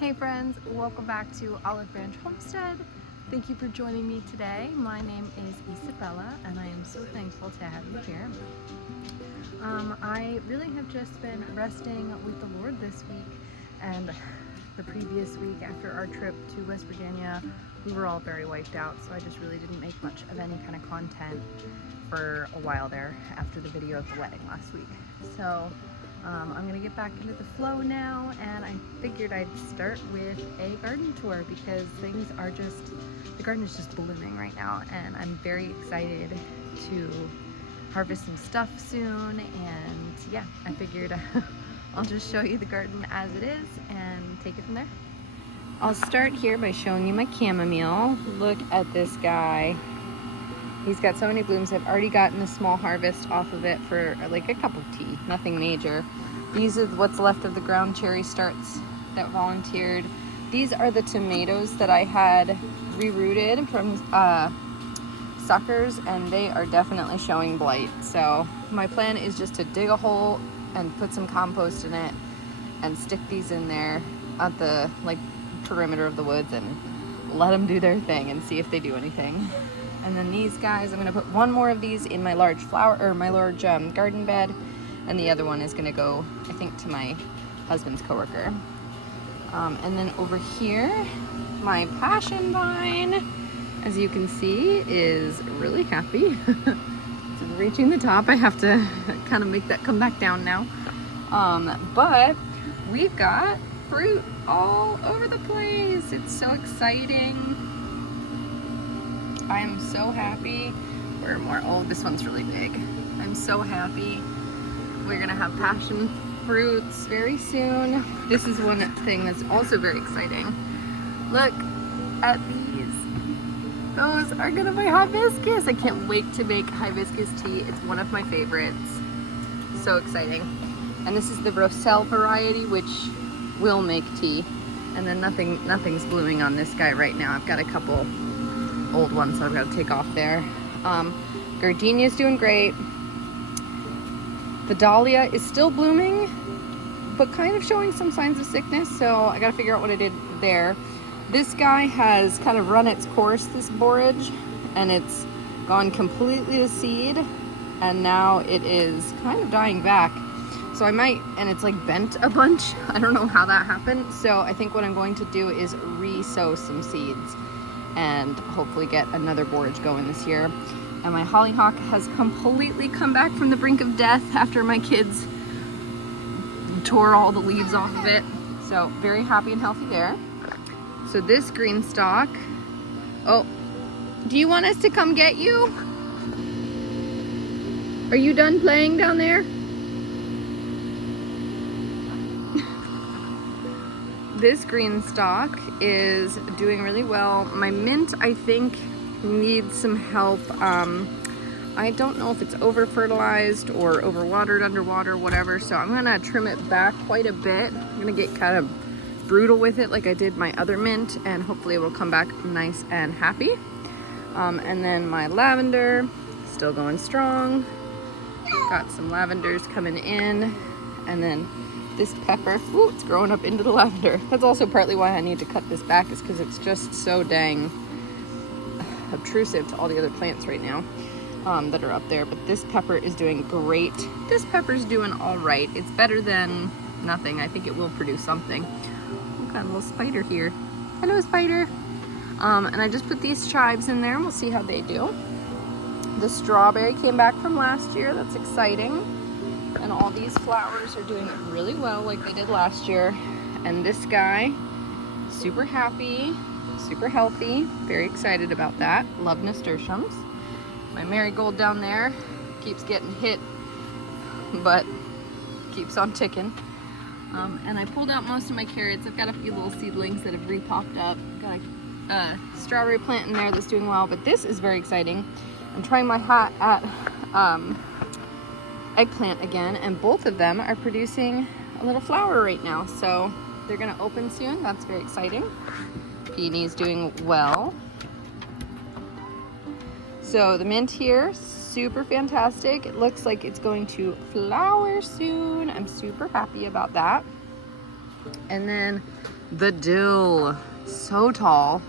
Hey friends, welcome back to Olive Branch Homestead. Thank you for joining me today. My name is Isabella and I am so thankful to have you here. I really have just been resting with the Lord this week, and the previous week after our trip to West Virginia, we were all very wiped out, so I just really didn't make much of any kind of content for a while there after the video of the wedding last week. So I'm gonna get back into the flow now, and I figured I'd start with a garden tour because the garden is just blooming right now, and I'm very excited to harvest some stuff soon. And yeah, I figured I'll just show you the garden as it is and take it from there. I'll start here by showing you my chamomile. Look at this guy. He's got so many blooms. I've already gotten a small harvest off of it for like a cup of tea, nothing major. These are what's left of the ground cherry starts that volunteered. These are the tomatoes that I had rerooted from suckers, and they are definitely showing blight. So my plan is just to dig a hole and put some compost in it and stick these in there at the perimeter of the woods and let them do their thing and see if they do anything. And then these guys, I'm gonna put one more of these in my large garden bed, and the other one is gonna go, I think, to my husband's coworker. And then over here, my passion vine, as you can see, is really happy. It's reaching the top. I have to kind of make that come back down now. But we've got fruit all over the place. It's so exciting. I am so happy. This one's really big. I'm so happy. We're gonna have passion fruits very soon. This is one thing that's also very exciting. Look at these. Those are gonna be hibiscus. I can't wait to make hibiscus tea. It's one of my favorites. So exciting. And this is the Roselle variety, which will make tea. And then nothing's blooming on this guy right now. I've got a couple old ones that I've got to take off there. Gardenia's doing great. The dahlia is still blooming, but kind of showing some signs of sickness, so I got to figure out what I did there. This guy has kind of run its course, this borage, and it's gone completely to seed, and now it is kind of dying back. So and it's like bent a bunch. I don't know how that happened. So I think what I'm going to do is re-sow some seeds and hopefully get another borage going this year. And my hollyhock has completely come back from the brink of death after my kids tore all the leaves off of it. So very happy and healthy there. So this green stalk, oh, do you want us to come get you? Are you done playing down there? This green stalk is doing really well. My mint, I think, needs some help. I don't know if it's over fertilized or overwatered, underwater, whatever. So I'm gonna trim it back quite a bit. I'm gonna get kind of brutal with it like I did my other mint, and hopefully it will come back nice and happy. And then my lavender, still going strong. Got some lavenders coming in, and then this pepper, ooh, it's growing up into the lavender. That's also partly why I need to cut this back, is because it's just so dang obtrusive to all the other plants right now that are up there. But this pepper is doing great. This pepper's doing all right. It's better than nothing. I think it will produce something. We've got a little spider here. Hello, spider. And I just put these chives in there, and we'll see how they do. The strawberry came back from last year. That's exciting. And all these flowers are doing really well like they did last year. And this guy, super happy, super healthy, very excited about that. Love nasturtiums. My marigold down there keeps getting hit, but keeps on ticking. And I pulled out most of my carrots. I've got a few little seedlings that have re-popped up. Got a strawberry plant in there that's doing well, but this is very exciting. I'm trying my hat at eggplant again, and both of them are producing a little flower right now. So they're gonna open soon. That's very exciting. Peony's doing well. So the mint here, super fantastic. It looks like it's going to flower soon. I'm super happy about that. And then the dill, so tall.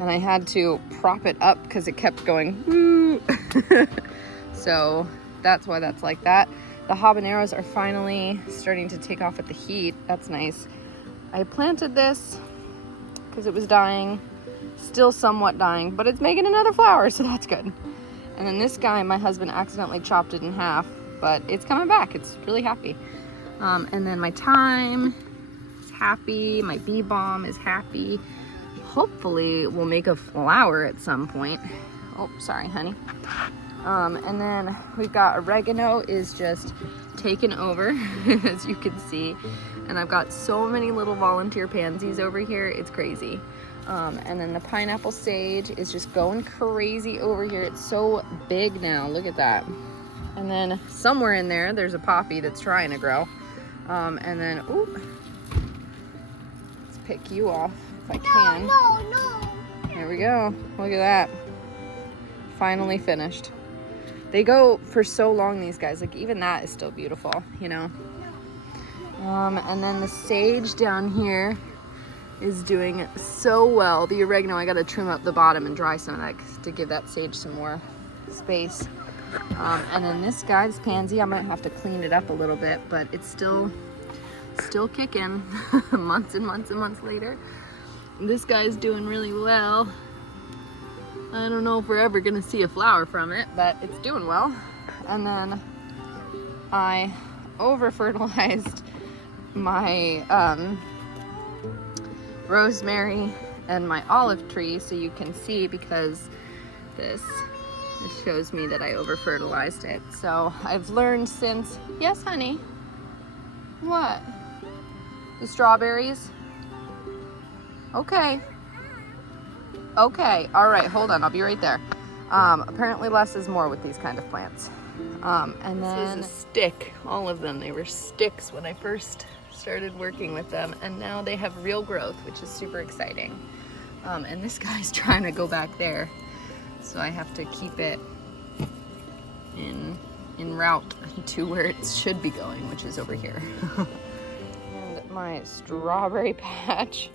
And I had to prop it up because it kept going, woo. So that's why that's like that. The habaneros are finally starting to take off with the heat. That's nice. I planted this because it was dying, still somewhat dying, but it's making another flower, so that's good. And then this guy, my husband accidentally chopped it in half, but it's coming back. It's really happy. And then my thyme is happy. My bee balm is happy. Hopefully we'll make a flower at some point. Oh, sorry, honey. And then we've got oregano is just taken over, as you can see. And I've got so many little volunteer pansies over here. It's crazy. And then the pineapple sage is just going crazy over here. It's so big now. Look at that. And then somewhere in there, there's a poppy that's trying to grow. And then, ooh, let's pick you off if I can. No. There we go. Look at that. Finally finished. They go for so long, these guys. Like, even that is still beautiful, you know? And then the sage down here is doing so well. The oregano, I gotta trim up the bottom and dry some of that to give that sage some more space. And then this guy, this pansy, I might have to clean it up a little bit, but it's still kicking months and months and months later. This guy's doing really well. I don't know if we're ever gonna see a flower from it, but it's doing well. And then I over-fertilized my rosemary and my olive tree, so you can see, because this shows me that I over-fertilized it. So I've learned since, yes honey, what? The strawberries? Okay, all right, hold on, I'll be right there. Apparently less is more with these kind of plants. And then this is a stick, all of them. They were sticks when I first started working with them, and now they have real growth, which is super exciting. And this guy's trying to go back there, so I have to keep it in route to where it should be going, which is over here. And my strawberry patch.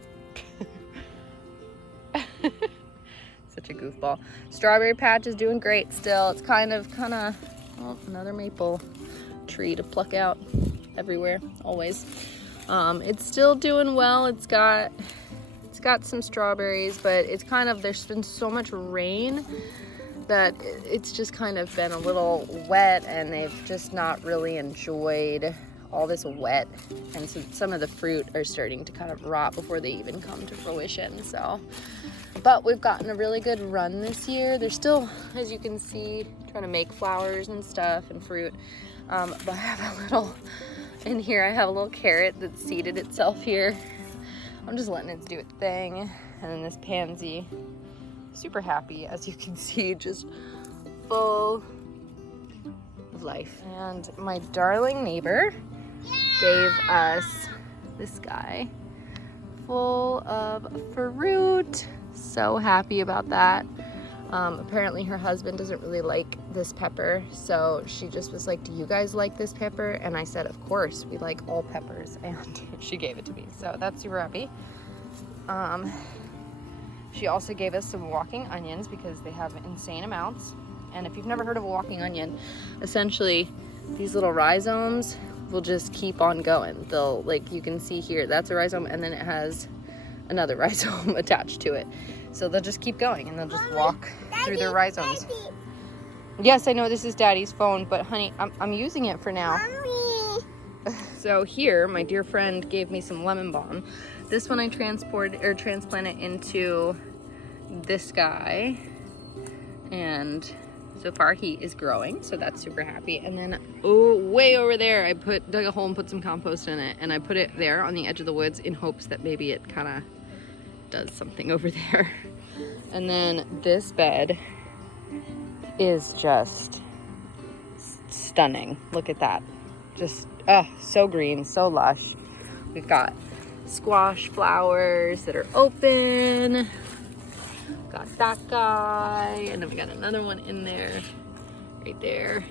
Such a goofball. Strawberry patch is doing great still. It's kind of well, another maple tree to pluck out everywhere, always. It's still doing well. It's got some strawberries, but it's kind of, there's been so much rain that it's just kind of been a little wet, and they've just not really enjoyed all this wet, and so some of the fruit are starting to kind of rot before they even come to fruition. So, but we've gotten a really good run this year. They're still, as you can see, trying to make flowers and stuff and fruit. But I have a little, in here I have a little carrot that's seeded itself here. I'm just letting it do its thing. And then this pansy, super happy, as you can see, just full of life. And my darling neighbor gave us this guy full of fruit. So happy about that. Apparently her husband doesn't really like this pepper, so she just was like, do you guys like this pepper? And I said, of course, we like all peppers, and she gave it to me, so that's super happy. She also gave us some walking onions because they have insane amounts. And if you've never heard of a walking onion, essentially these little rhizomes will just keep on going. They'll, like you can see here, that's a rhizome, and then it has another rhizome attached to it. So they'll just keep going, and they'll just walk through their rhizomes. Daddy. Yes, I know this is Daddy's phone, but honey, I'm using it for now. Mommy. So here, my dear friend gave me some lemon balm. This one I transplanted into this guy, and So far he is growing, so that's super happy. And then, oh, way over there, I dug a hole and put some compost in it, and I put it there on the edge of the woods in hopes that maybe it kind of does something over there. And then this bed is just stunning. Look at that. Just, so green, so lush. We've got squash flowers that are open. Got that guy, and then we got another one in there, right there.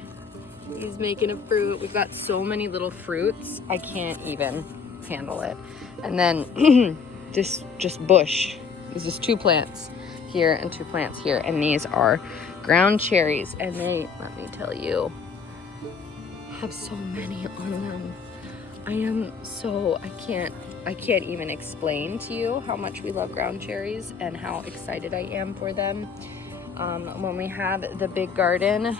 He's making a fruit. We've got so many little fruits, I can't even handle it. And then just bush. There's just 2 plants here and 2 plants here, and these are ground cherries, and they, let me tell you, have so many on them. I can't even explain to you how much we love ground cherries and how excited I am for them. When we have the big garden,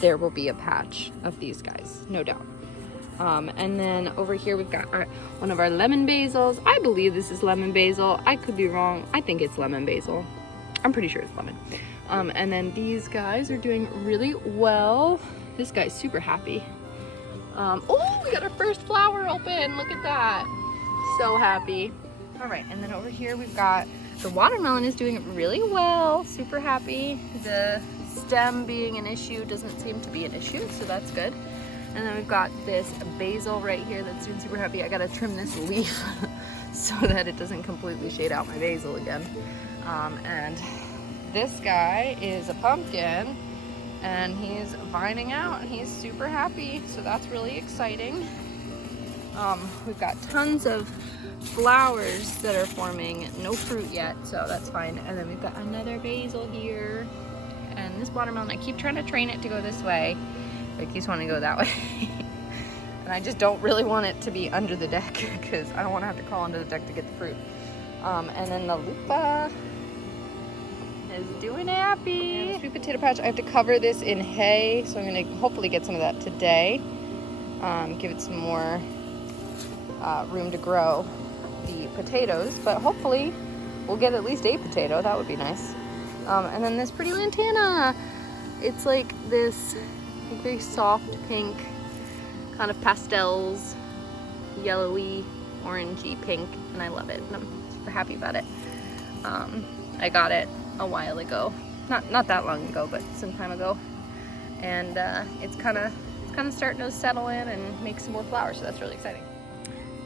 there will be a patch of these guys, no doubt. And then over here we've got one of our lemon basils. I believe this is lemon basil. I could be wrong. I think it's lemon basil. I'm pretty sure it's lemon. And then these guys are doing really well. This guy's super happy. Oh, we got our first flower open. Look at that. So happy. All right, and then over here we've got the watermelon is doing really well. Super happy. The stem being an issue doesn't seem to be an issue, so that's good. And then we've got this basil right here that's doing super happy. I gotta trim this leaf so that it doesn't completely shade out my basil again. And this guy is a pumpkin, and he's vining out, and he's super happy, so that's really exciting. We've got tons of flowers that are forming, no fruit yet, so that's fine. And then we've got another basil here, and this watermelon, I keep trying to train it to go this way, but it keeps wanting to go that way. And I just don't really want it to be under the deck because I don't want to have to crawl under the deck to get the fruit. And then the lupa is doing happy. And the sweet potato patch, I have to cover this in hay, so I'm going to hopefully get some of that today. Give it some more room to grow the potatoes, but hopefully we'll get at least a potato. That would be nice. And then this pretty lantana. It's like this very soft pink, kind of pastels, yellowy, orangey pink, and I love it. And I'm super happy about it. I got it a while ago, not that long ago, but some time ago, and it's kind of starting to settle in and make some more flowers, so that's really exciting.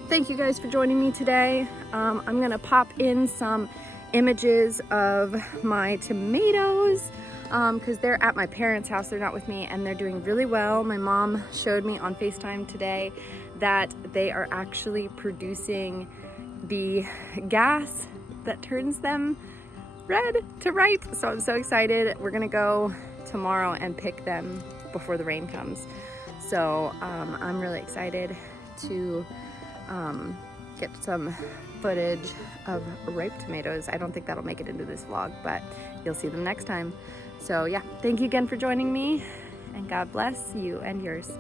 Thank you guys for joining me today. I'm gonna pop in some images of my tomatoes because they're at my parents' house. They're not with me, and they're doing really well. My mom showed me on FaceTime today that they are actually producing the gas that turns them red to ripe. So I'm so excited. We're gonna go tomorrow and pick them before the rain comes. So I'm really excited to get some footage of ripe tomatoes. I don't think that'll make it into this vlog, but you'll see them next time. So yeah, thank you again for joining me, and God bless you and yours.